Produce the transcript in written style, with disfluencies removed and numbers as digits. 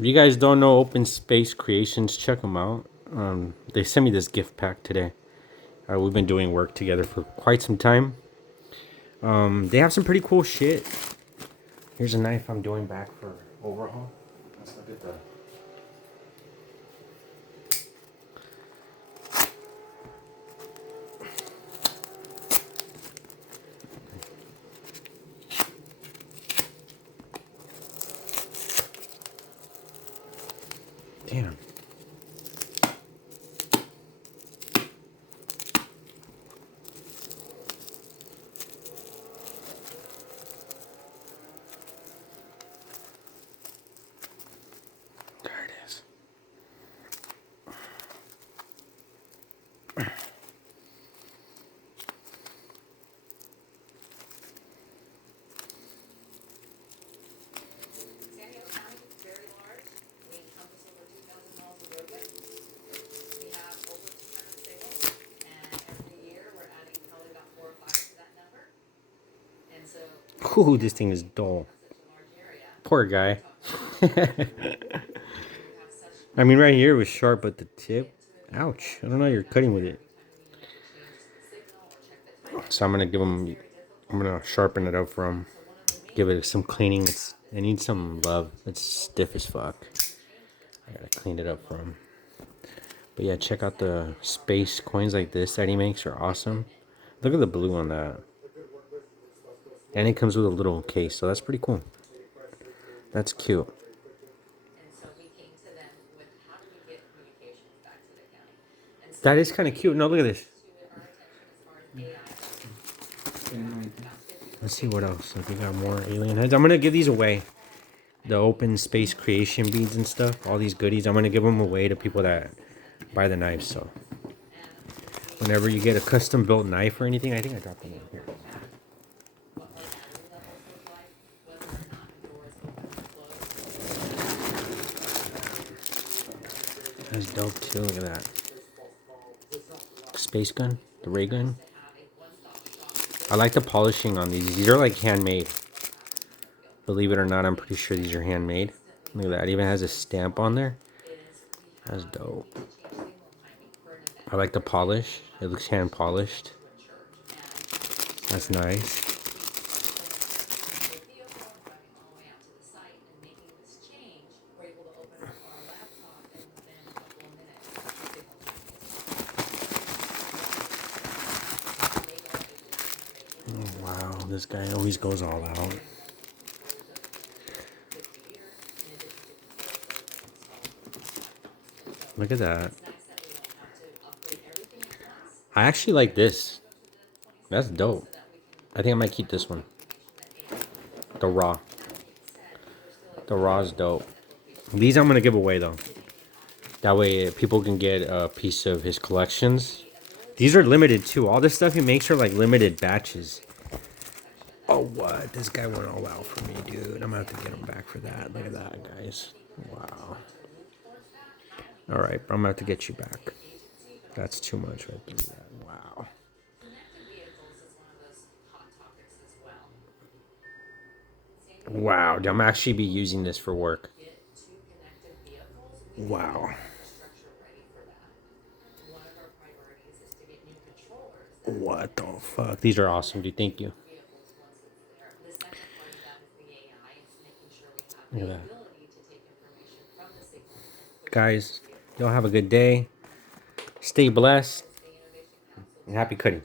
If you guys don't know Open Space Creations, check them out. They sent me this gift pack today. We've been doing work together for quite some time. They have some pretty cool shit. Here's a knife I'm doing back for overhaul. Let's look at the... Damn. There it is. Ooh, this thing is dull. Poor guy. I mean, right here was sharp, but the tip, ouch. I don't know, you're cutting with it. So I'm gonna sharpen it up for him. Give it some cleaning. It needs some love. It's stiff as fuck. I gotta clean it up for him. But yeah, check out the space coins like this that he makes are awesome. Look at the blue on that. And it comes with a little case, so that's pretty cool. That's cute. That is kind of cute. No, look at this. Let's see what else. If we got more alien heads. I'm going to give these away. The open space creation beads and stuff. All these goodies. I'm going to give them away to people that buy the knives. So whenever you get a custom built knife or anything, I think I dropped them in here. That's dope too. Look at that. Space gun. The ray gun. I like the polishing on these. These are like handmade. Believe it or not, I'm pretty sure these are handmade. Look at that. It even has a stamp on there. That's dope. I like the polish. It looks hand polished. That's nice. Oh, wow, this guy always goes all out. Look at that. I actually like this. That's dope. I think I might keep this one. The raw. The raw is dope. These I'm going to give away though. That way people can get a piece of his collections. These are limited too. All this stuff he makes are like limited batches. Oh, what? This guy went all out for me, dude. I'm going to have to get him back for that. Look at that, guys. Wow. All right, I'm going to have to get you back. That's too much right there. Wow. Wow, I'm actually be using this for work. Wow. What the fuck? These are awesome, dude. Thank you. Look at that. Guys, y'all have a good day. Stay blessed. And happy cutting.